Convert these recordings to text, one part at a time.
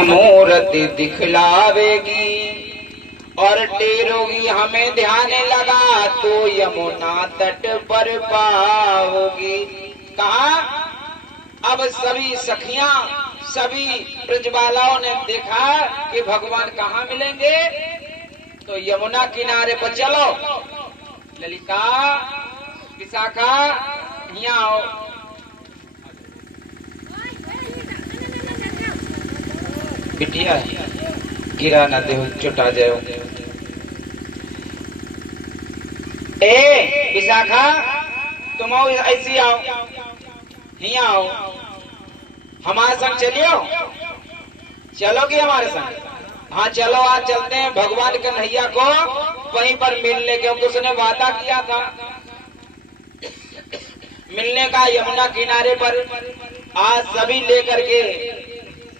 मूर्ति दिखलावेगी और टेरोगी हमें ध्यान लगा तो यमुना तट पर पाओगी। कहा अब सभी सखियां सभी ब्रजबालाओं ने देखा कि भगवान कहाँ मिलेंगे, तो यमुना किनारे पर चलो। ललिता विशाखा यहाँ आओ। बिटिया गिरा न दे, चुटा जाओ। ए विशाखा तुम आओ, ऐसी आओ, यहाँ आओ, हमारे संग चलियो। चलोगे हमारे संग? हाँ चलो, आज चलते हैं भगवान कन्हैया को वहीं पर मिलने, क्योंकि उसने वादा किया था मिलने का यमुना किनारे पर। आज सभी लेकर के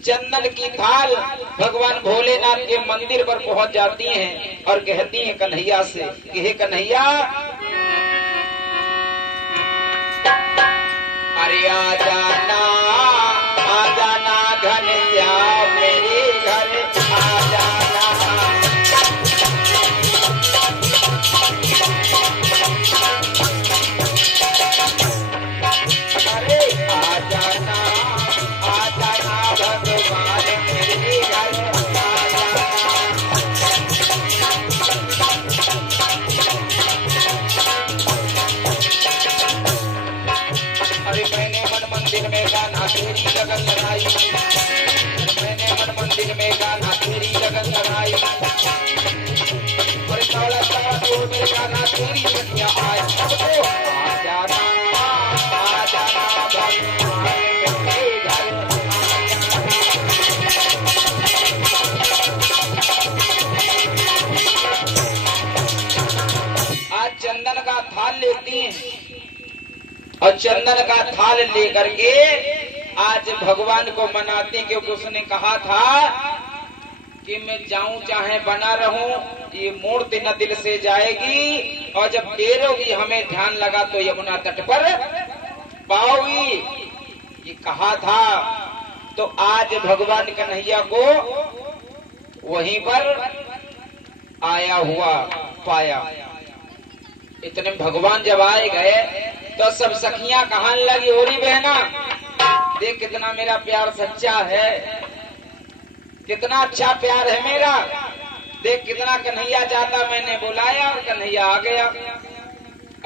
चंदन की थाल भगवान भोलेनाथ के मंदिर पर पहुंच जाती हैं और कहती हैं कन्हैया से कि हे कन्हैया, अरे आ जाना घनश्याम मेरे घर आ जाना। अरे आ जाना भगवान मेरे घर आ जाना। अरे मैंने मन मंदिर में गाना तेरी लगन लगाई, मैंने मन मंदिर में गाना तेरी लगन लगाई, और चौड़ा चौड़ा तो मेरे गाना तेरी बनिया आए। अब तो आ जाना भगवान मेरे घर। आज चंदन का थाल लेती हैं और चंदन का थाल लेकर के आज भगवान को मनाते, क्योंकि उसने कहा था कि मैं जाऊं चाहे बना रहूं, ये मूर्ति न दिल से जाएगी, और जब टेरोगी हमें ध्यान लगा तो यमुना तट पर पाओगी, ये कहा था। तो आज भगवान कन्हैया को वहीं पर आया हुआ पाया। इतने भगवान जब आए गए तो सब सखियां कहने लगी, होरी बहना देख कितना मेरा प्यार सच्चा है, कितना अच्छा प्यार है मेरा, देख कितना कन्हैया चाहता मैंने बुलाया और कन्हैया आ गया।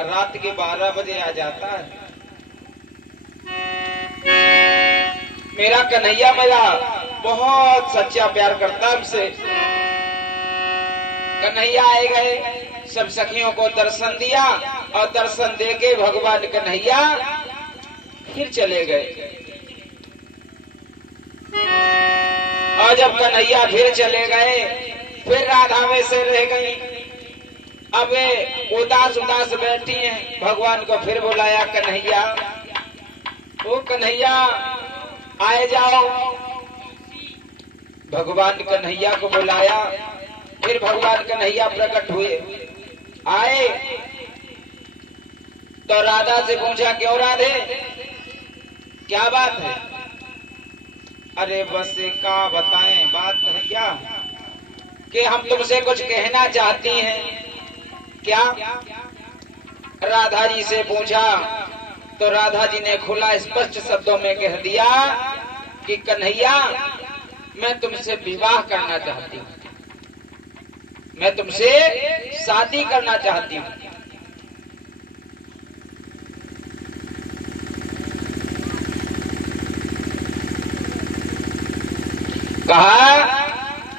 रात के 12 बजे आ जाता है मेरा कन्हैया, मेरा बहुत सच्चा प्यार करता हमसे। कन्हैया आए गए, सब सखियों को दर्शन दिया और दर्शन देके भगवान कन्हैया फिर चले गए। और जब कन्हैया फिर चले गए, फिर राधा में से रह गई। अब उदास उदास बैठी हैं, भगवान को फिर बुलाया, कन्हैया ओ कन्हैया आए जाओ। भगवान कन्हैया को बुलाया, फिर भगवान कन्हैया प्रकट हुए, आए तो राधा से पूछा, क्यों राधे क्या बात है? अरे बस का बताएं, बात है क्या कि हम तुमसे कुछ कहना चाहती हैं। क्या? राधा जी से पूछा तो राधा जी ने खुला स्पष्ट शब्दों में कह दिया कि कन्हैया मैं तुमसे विवाह करना चाहती हूँ, मैं तुमसे शादी करना चाहती हूँ। कहा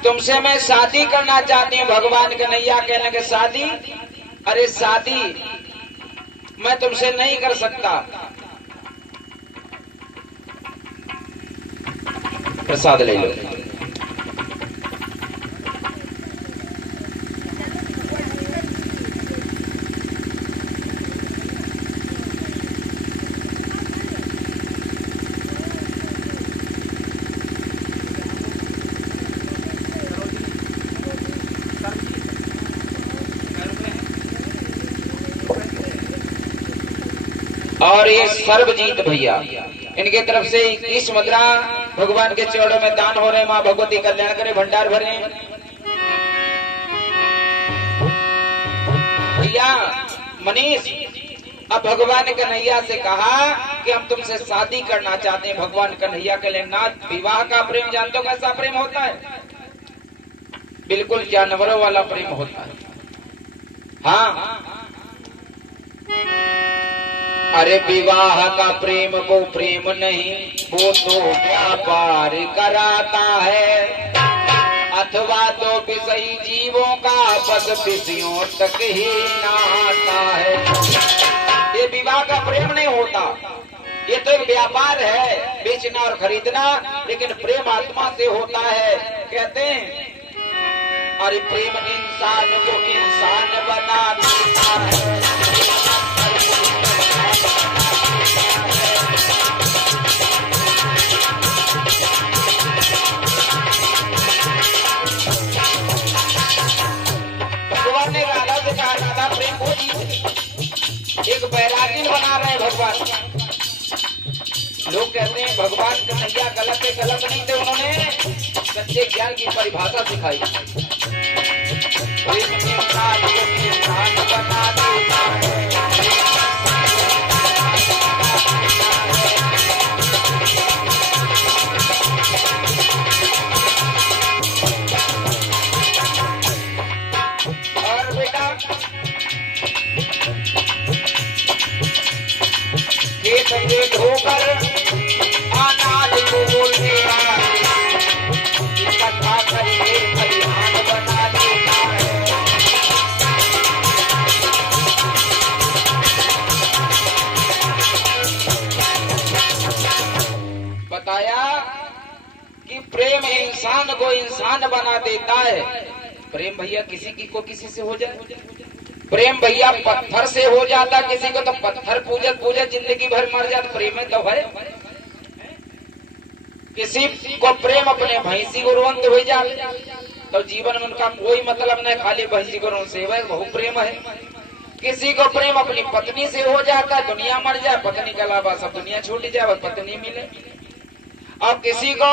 तुमसे मैं शादी करना चाहती हूँ। भगवान कन्हैया कहने के शादी? अरे शादी मैं तुमसे नहीं कर सकता। प्रसाद ले लो। और ये सर्वजीत भैया, इनके तरफ से 21 मुद्रा भगवान के चरणों में दान हो रहे, माँ भगवती कल्याण करे, भंडार भरे। भैया मनीष, अब भगवान कन्हैया से कहा कि हम तुमसे शादी करना चाहते हैं। भगवान कन्हैया के लिए नाथ विवाह का प्रेम जानते हो कैसा प्रेम होता है? बिल्कुल जानवरों वाला प्रेम होता है। हाँ, अरे विवाह का प्रेम वो प्रेम नहीं, वो तो व्यापार कराता है, अथवा तो विषयी जीवों का बस विषयों तक ही नाता है। ये विवाह का प्रेम नहीं होता, ये तो एक व्यापार है, बेचना और खरीदना, लेकिन प्रेम आत्मा से होता है। कहते हैं अरे प्रेम इंसान को इंसान बना देता है। भगवान ने राधा से कहा, राधा प्रेम वो चीज, एक बैरागिन बना रहे हैं भगवान। लोग कहते हैं भगवान कन्हैया गलत है, गलत नहीं थे, उन्होंने सच्चे ज्ञान की परिभाषा सिखाई। प्रेम इंसान को इंसान बना देता है। और बेटा खेत में धोकर अनाज को बोलते इकट्ठा करके खलिहान बना देता है। बताया कि प्रेम इंसान को इंसान बना देता है। प्रेम भैया किसी की को किसी से हो जाए, प्रेम भैया पत्थर से हो जाता किसी को, तो पत्थर पूजत पूजत जिंदगी भर मर जाता। प्रेम है तो है। किसी को प्रेम अपने भैंसी को रोंद हो जाए तो जीवन में उनका कोई मतलब नहीं, खाली भैंसी को रोन सेवा, बहु प्रेम है। किसी को प्रेम अपनी पत्नी से हो जाता है, दुनिया मर जाए, पत्नी के अलावा सब दुनिया छूट जाए, बस पत्नी मिले। और किसी को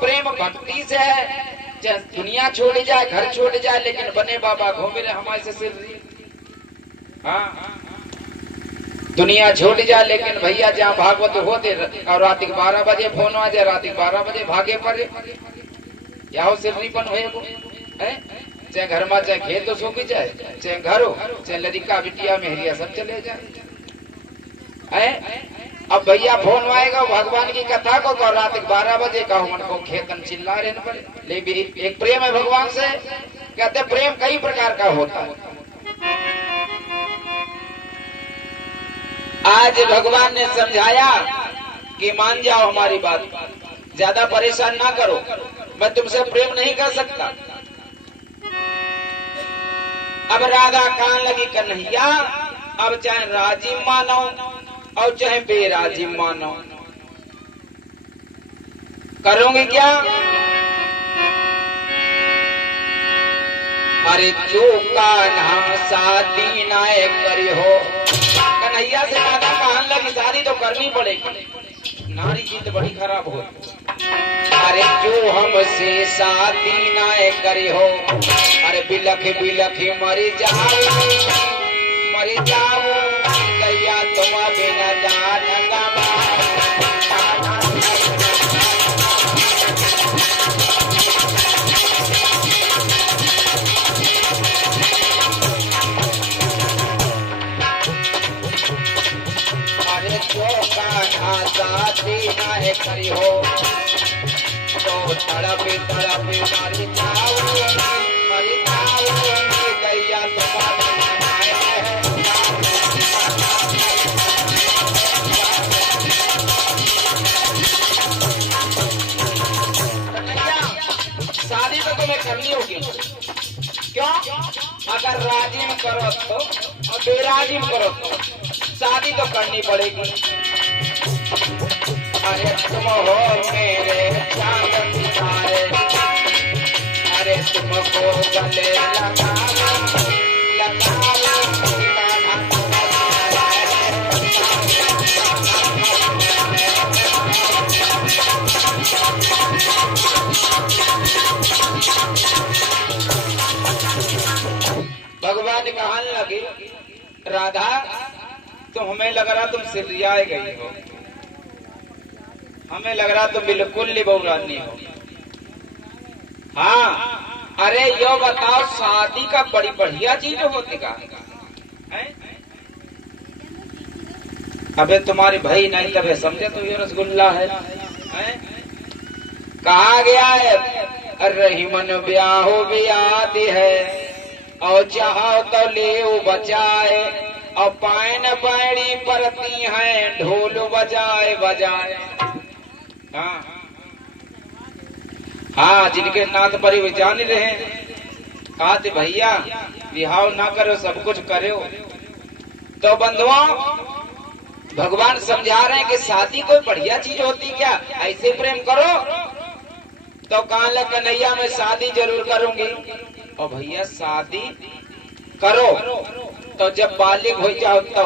प्रेम भक्ति से है, दुनिया छोड़ जाए, घर छोड़ जाए, लेकिन बने बाबा घूमे रहे हमारे से सिर। हाँ, दुनिया छोड़ जाए, लेकिन भैया जहाँ भागवत होते और रात 12 बजे फोन आ जाए, रात 12 बजे भागे पड़े, यहाँ सिर्रीपन है। चाहे घर में चाहे खेत तो सूख जाए, चाहे घर हो, चाहे लड़का बिटिया मेहरिया सब चले जाए। अब भैया फोन आएगा भगवान की कथा को, रात 12 बजे का मन को खेतन चिल्ला रहे पड़े। लेकिन एक प्रेम है भगवान से। कहते प्रेम कई प्रकार का होता है। आज भगवान ने समझाया कि मान जाओ हमारी बात, ज्यादा परेशान ना करो, मैं तुमसे प्रेम नहीं कर सकता। अब राधा कान लगी कन्हैया, अब चाहे राजी मानो और चाहे बेराजी मानो, करोगे क्या? अरे जो कान्हा शादी ना करी हो, कन्हैया से राधा कहन लगी शादी तो करनी पड़ेगी, नारी जीत बड़ी खराब हो। अरे जो हमसे शादी ना करी हो, अरे बिलख बिलख मरी जाओ, मरी जाओ गैया तुम बिना जान गवा। अरे जो कान्हा शादी ना करी हो, तो तड़पी तड़पी मरी जाओ, मरी जाओ गैया तुम शादी तो तुम्हें करनी होगी। क्यों? अगर राजी में करो तो और बेराजी में करो तो शादी तो करनी पड़ेगी। अरे तुम हो मेरे चांद सितारे, अरे तुमको गले लगाओ लगाओ लगे, राधा तो हमें लग रहा तुम सिरियाए गई हो, हमें लग रहा तुम बिल्कुल लिबौरानी हो। हाँ, अरे यो बताओ शादी का बड़ी बढ़िया चीज होती का है? अबे तुम्हारे भाई नहीं तबे समझे तो ये रसगुल्ला है? कहा गया है रही मन ब्याहो ब्याती है और चाहो तो ले बचाए और पायन पैड़ी परती है ढोल बजाए बजाए। हाँ, जिनके नाथ पर जान रहे कहा थे भैया बिहाव ना करो सब कुछ करो। तो बंधुओं भगवान समझा रहे हैं कि शादी कोई बढ़िया चीज होती क्या, ऐसे प्रेम करो। तो कहा कन्हैया मैं शादी जरूर करूंगी। और भैया शादी करो तो जब बालिग हो जाओ तो,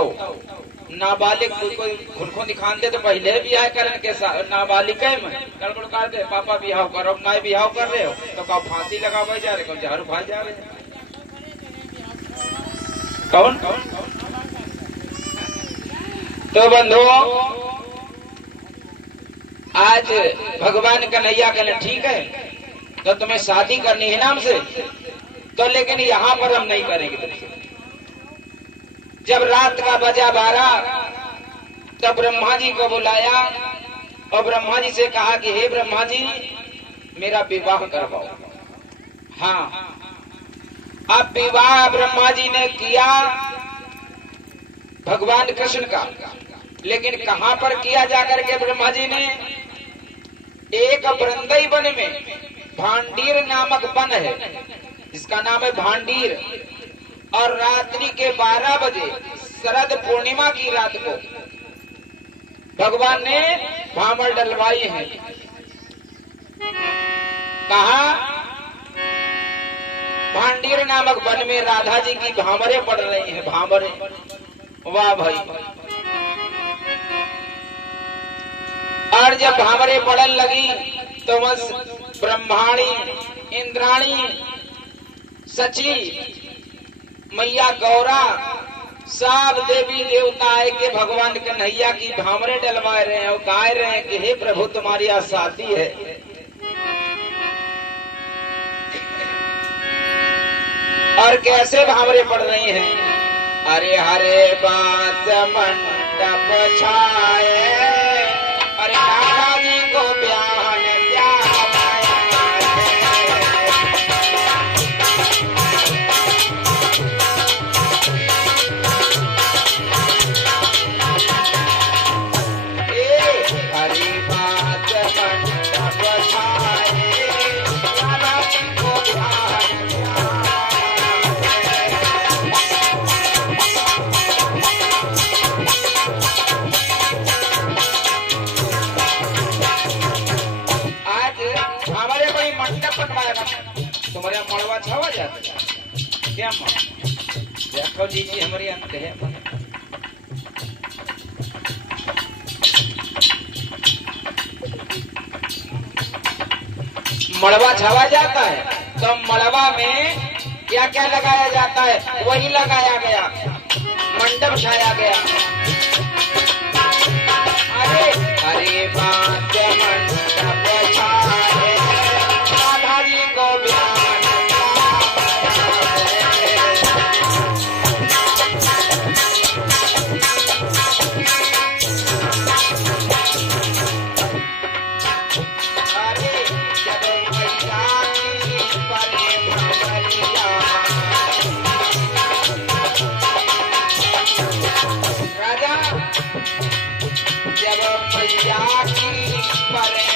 नाबालिग कोई खुनको दिखान दे तो पहले बिहाव करने के नाबालिग में गड़बड़ कर दे, पापा बिहाव करो, ना बिहाव कर रहे हो तो कहो फांसी लगावे जा रहे, कहो जहर भाई जा रहे। कौन? तो बंधुओं आज भगवान कन्हैया कहने ठीक है तो तुम्हें शादी करनी है नाम से, तो लेकिन यहाँ पर हम नहीं करेंगे तुमसे। जब रात का बजा 12 तब ब्रह्मा जी को बुलाया और ब्रह्मा जी से कहा कि हे ब्रह्मा जी मेरा विवाह करवाओ। हाँ, अब विवाह ब्रह्मा जी ने किया भगवान कृष्ण का, लेकिन कहां पर किया जाकर के ब्रह्मा जी ने? एक वृंदई वन में भांडीर नामक वन है, जिसका नाम है भांडीर। और रात्रि के 12 बजे शरद पूर्णिमा की रात को भगवान ने भामर डलवाई है। कहा? भांडीर नामक वन में राधा जी की भामरे पड़ रही हैं, भामरे। वाह भाई। और जब भामरे पड़न लगी तो बस ब्रह्माणी, इंद्राणी, सची, मैया गौरा, सब देवी देवता आए के भगवान कन्हैया की भामरे डलवा रहे हैं और गा रहे हैं कि हे प्रभु तुम्हारी आज शादी है। और कैसे भामरे पड़ रही हैं? अरे हरे बात मंडप छाए, अरे राधा जी को ब्याह तुम्हारे मड़वा छावा जाता है क्या? देखो जी जी हमारे अंत है। मड़वा छावा जाता है तो मड़वा में क्या क्या लगाया जाता है? वही लगाया गया, मंडप छाया गया। अरे अरे बात मंडप छाए राधा जी को ब्याह। जब मैया की परे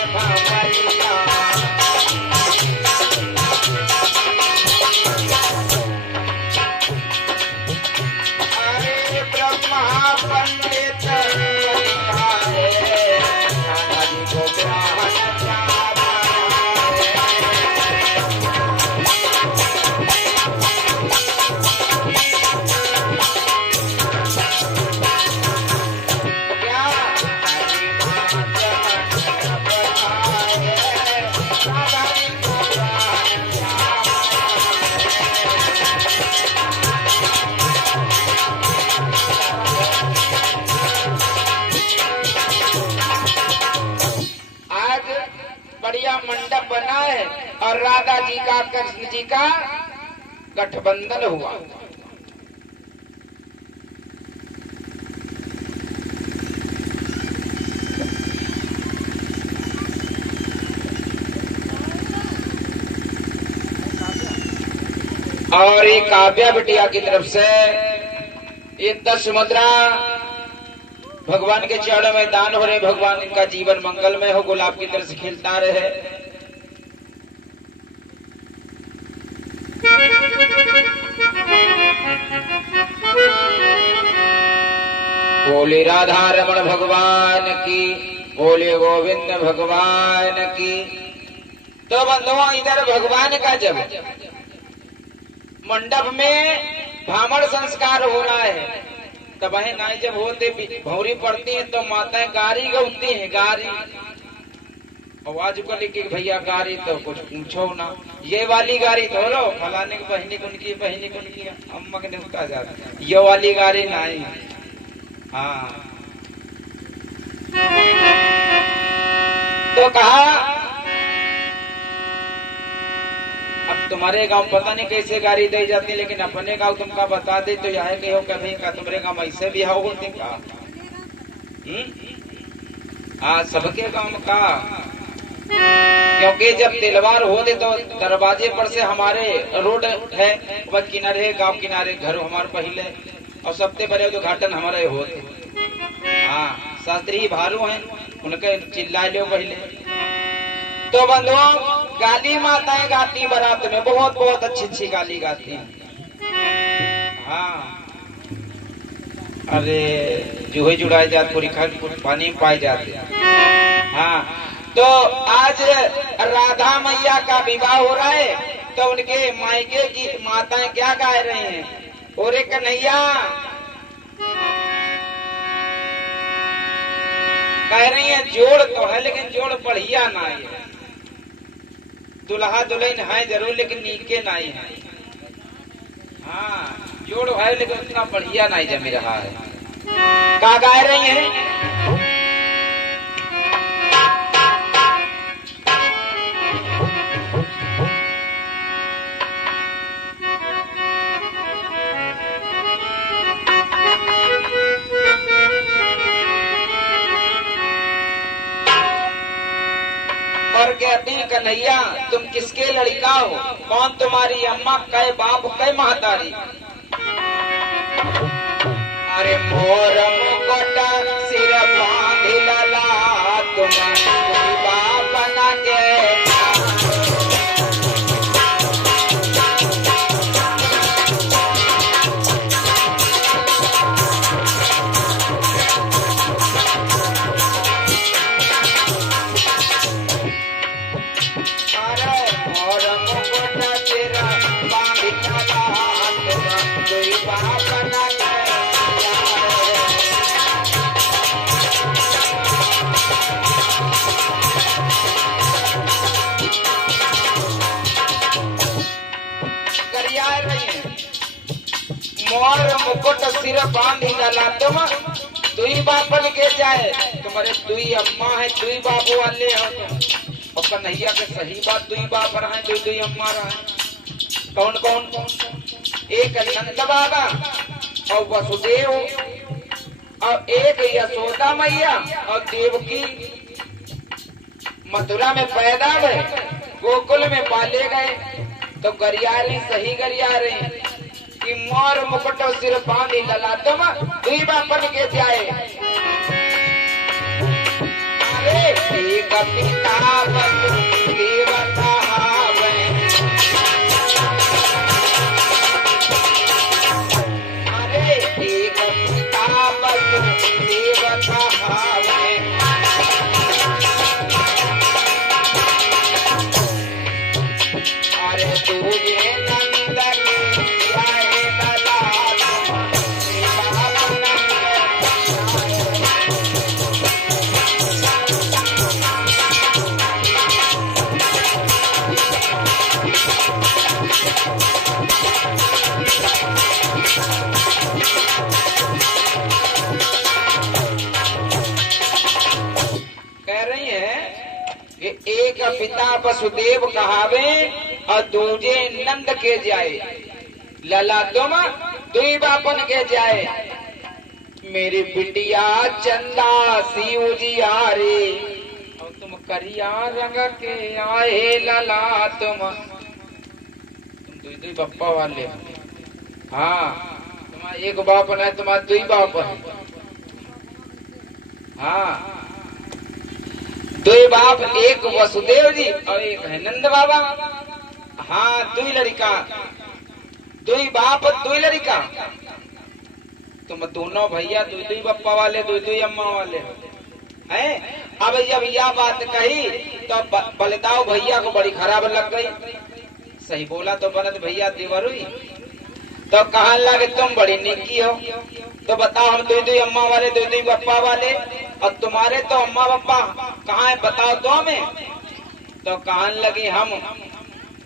बना है और राधा जी का कृष्ण जी का गठबंधन हुआ। और ये काव्या बिटिया की तरफ से ये 10 मुद्रा भगवान के चरणों में दान हो रहे। भगवान इनका जीवन मंगलमय हो, गुलाब की तरह से खिलता रहे। बोले राधा रमण भगवान की, बोले गोविंद भगवान की। तो बंधुओं, इधर भगवान का जब मंडप में भामड़ संस्कार हो रहा है, तब वह नाई जब होते भौरी पड़ती है तो माताएं गारी गौती हैं, गारी। आवाज को लेके भैया गारी तो कुछ पूछो ना, ये वाली गारी थोड़ो फलाने की बहनी कुनकी अम्मा के उठा जाता, ये वाली गारी नहीं। हाँ, तो कहा अब तुम्हारे गांव पता नहीं कैसे गाड़ी दी जाती, लेकिन अपने गांव तुमका बता दे तो यह कि हो कभी का तुम्हारे गांव ऐसे भी हो का। हाँ, सबके गांव का, क्योंकि जब तिलवार होते तो दरवाजे पर से हमारे रोड है, वह किनारे गांव किनारे घर हमारे पहले, और सबसे बड़े उद्घाटन हमारे होते। हाँ, शास्त्री भारू हैं, उनके चिल्ला लो पहले। तो बंधुओं, गाली माताएं गाती बारात में, बहुत बहुत अच्छी अच्छी गाली गाती हैं। हाँ, अरे जूहे जुड़ाई जात पूरी पानी में पाई जाते। हाँ, तो आज राधा मैया का विवाह हो रहा है, तो उनके मायके की माताएं क्या गा रहे हैं? ओरे कन्हैया, कह रही है जोड़ तो है लेकिन जोड़ बढ़िया ना है, दुल्हा दुल्हन है जरूर लेकिन नीके नहीं है। हाँ, जोड़ है लेकिन उतना बढ़िया नहीं जम रहा है। क्या गा रही है? और कहती है कन्हैया, तुम किसके लड़का हो? कौन तुम्हारी अम्मा, कै बाप कै महतारी? अरे मोर मुकुट सिर बांधी लला, तुम बाप न के। मोर मुकुट सिर बांधी डाला, तुम दुई बापन के जाए, तुम्हारे दुई अम्मा है, दुई बाबू वाले हो तुम। और कन्हैया के सही बात, दुई बापर है, दुई दुई अम्मा रहे। कौन कौन? एक नंद बाबा और वसुदेव, और एक यशोदा मैया और देवकी मथुरा में पैदा हुए, गोकुल में पाले गए। तो गरिया रही, सही गरिया रही कि मोर मुकुट सिर बांधी लला, तुम दुई बापन के जाए। अरे एक पिता बंधु देवता हावे, अरे एक पिता बंधु देवता हावे। अरे तुझे नंद एक पिता वसुदेव कहावे और दूजे नंद के जाए, लला तुम दुई बापन के जाए। मेरी बिटिया चंदा सी उजियारे और तुम करिया रंग के आए, लला तुम दुई बप्पा वाले। हाँ, तुम्हारा एक बाप है, तुम्हारा दुई बाप है। हाँ, दुई बाप, एक वसुदेव जी और एक है नंद बाबा। हाँ, दुई लड़का, दुई बाप दुई लड़का। तुम दोनों भैया दुई दुई बप्पा वाले, दुई दुई अम्मा वाले हैं। अब जब यह बात कही तो बलदाव भैया को बड़ी खराब लग गई। सही बोला तो बनत भैया देवर हुई, तो कहा लगे तुम बड़ी निकी हो, तो बताओ हम दुई दुई अम्मा वाले, दुई दुई बप्पा वाले, और तुम्हारे तो अम्मा बप्पा कहाँ है, बताओ तो हमें। तो कहन लगी हम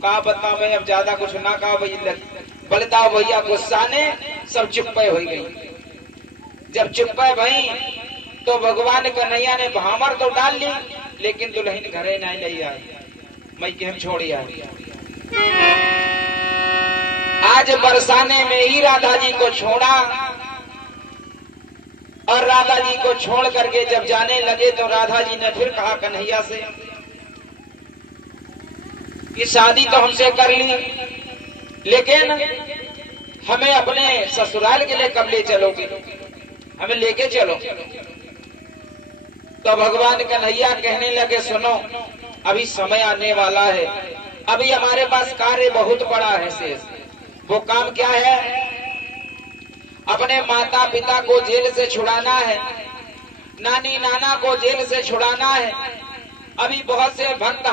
कहा बताओ, मैं अब ज्यादा कुछ ना कहा। बलदाव भैया गुस्सा ने सब चुप्पे हो गई। जब चुप्पे भई तो भगवान कन्हैया ने भामर तो डाल ली, लेकिन दुल्हन घरे नहीं ले आई, मैं के हम छोड़ी आई। आज बरसाने में ही राधा जी को छोड़ा, और राधा जी को छोड़ करके जब जाने लगे तो राधा जी ने फिर कहा कन्हैया से कि शादी तो हमसे कर ली, लेकिन हमें अपने ससुराल के लिए कब ले चलोगे, हमें लेके चलो। तो भगवान कन्हैया कहने लगे सुनो, अभी समय आने वाला है, अभी हमारे पास कार्य बहुत बड़ा है शेष। वो काम क्या है, अपने माता पिता को जेल से छुड़ाना है, नानी नाना को जेल से छुड़ाना है। अभी बहुत से भक्त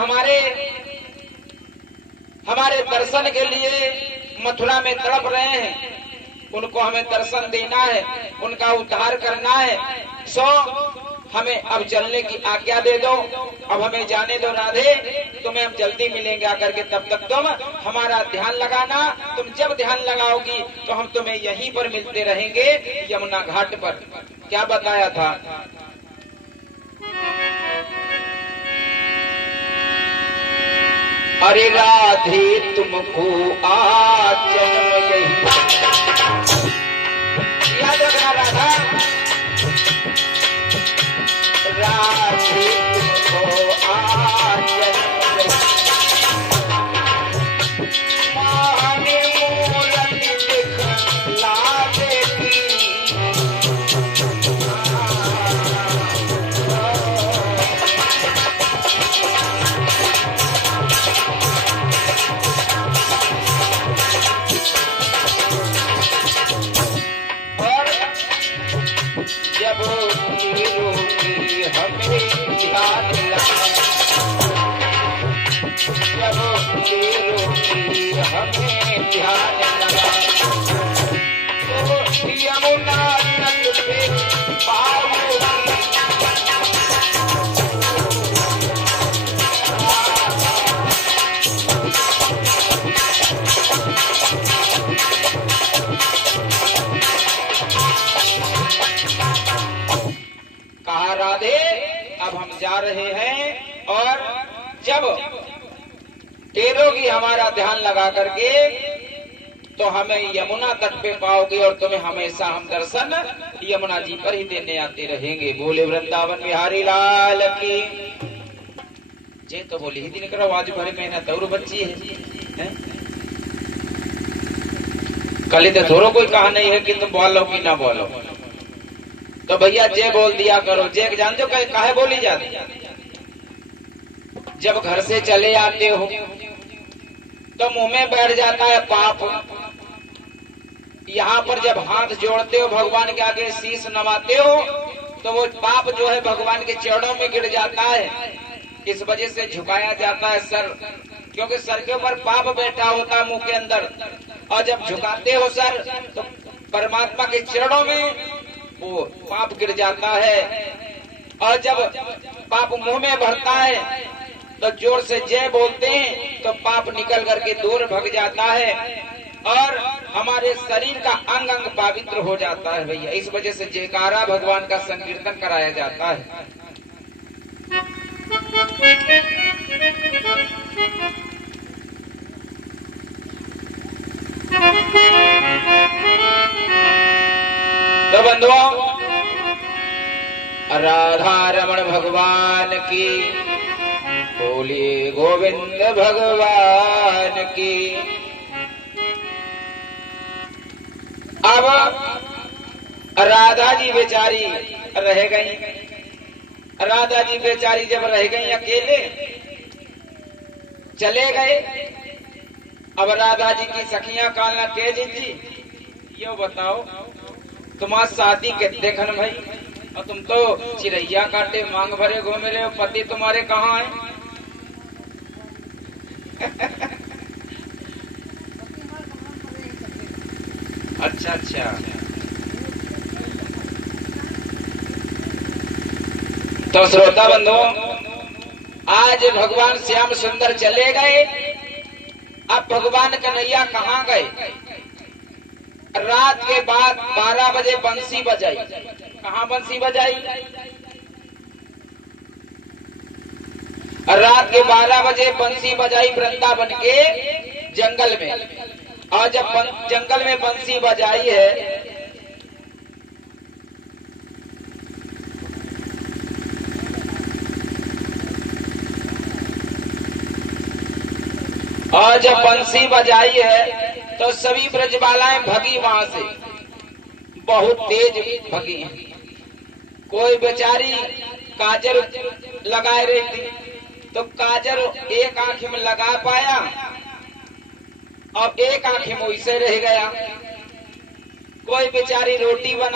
हमारे दर्शन के लिए मथुरा में तड़प रहे हैं, उनको हमें दर्शन देना है, उनका उद्धार करना है। सो हमें अब चलने की आज्ञा दे दो, अब हमें जाने दो राधे, तुम्हें हम जल्दी मिलेंगे आकर के, तब तक तुम हमारा ध्यान लगाना। तुम जब ध्यान लगाओगी तो हम तुम्हें यहीं पर मिलते रहेंगे, यमुना घाट पर। क्या बताया था, अरे राधे तुमको आज जन्म यही, याद रखना राधा, राधे तुमको आज जन्म माने मूरत दिखला देती। जब रोगी हमें ध्यान लगा, जब रोगी हमें ध्यान लगा, तो यमुना तट पे पाऊंगी। कहा राधे अब हम जा रहे हैं, और जब टेरोगी हमारा ध्यान लगा करके तो हमें यमुना तट पे पाओगे, और तुम्हें हमेशा हम दर्शन यमुना जी पर ही देने आते रहेंगे। बोले वृंदावन बिहारी लाल की जे। तो बोले ही दिन करो, आज भरे मेहनत और बच्ची है? कल तो थोड़ा कोई कहा नहीं है कि तुम बोलो कि ना बोलो, तो भैया जे बोल दिया करो। जे जानते हो काहे बोली जाती, जब घर से चले आते हो तो मुंह में बैठ जाता है पाप। यहाँ पर जब हाथ जोड़ते हो, भगवान के आगे शीश नवाते हो, तो वो पाप जो है भगवान के चरणों में गिर जाता है। इस वजह से झुकाया जाता है सर, क्योंकि सर के ऊपर पाप बैठा होता है मुंह के अंदर, और जब झुकाते हो सर तो परमात्मा के चरणों में वो पाप गिर जाता है। और जब पाप मुंह में भरता है तो जोर से जय बोलते हैं तो पाप निकल करके दूर भग जाता है, और हमारे शरीर का अंग अंग पवित्र हो जाता है भैया। इस वजह से जयकारा भगवान का संकीर्तन कराया जाता है। बंधुओं, राधा रमण भगवान की, बोलिए गोविंद भगवान की। अब राधा जी बेचारी रह गई। राधा जी बेचारी जब रह गई अकेले, चले गए। अब राधा जी की सखियां कहना के जी यो बताओ तुम्हारी शादी के देखन भाई, और तुम तो चिड़ैया काटे मांग भरे घूम रहे हो, पति तुम्हारे कहाँ है? अच्छा अच्छा, तो श्रोता बंधुओं, आज भगवान श्याम सुंदर चले गए। अब भगवान कन्हैया कहाँ गए? रात के बाद 12 बजे बंसी बजाई। कहाँ बंसी बजाई? रात के 12 बजे बंसी बजाई वृंदावन के जंगल में। और जब जंगल में बंसी बजाई है, और जब बंसी बजाई है तो सभी ब्रजबालाएं भगी वहां से, बहुत तेज भगी हैं। कोई बेचारी काजर लगाए रही थी, तो काजर एक आंख में लगा पाया, अब एक आंख में वैसे रह गया। कोई बेचारी रोटी बना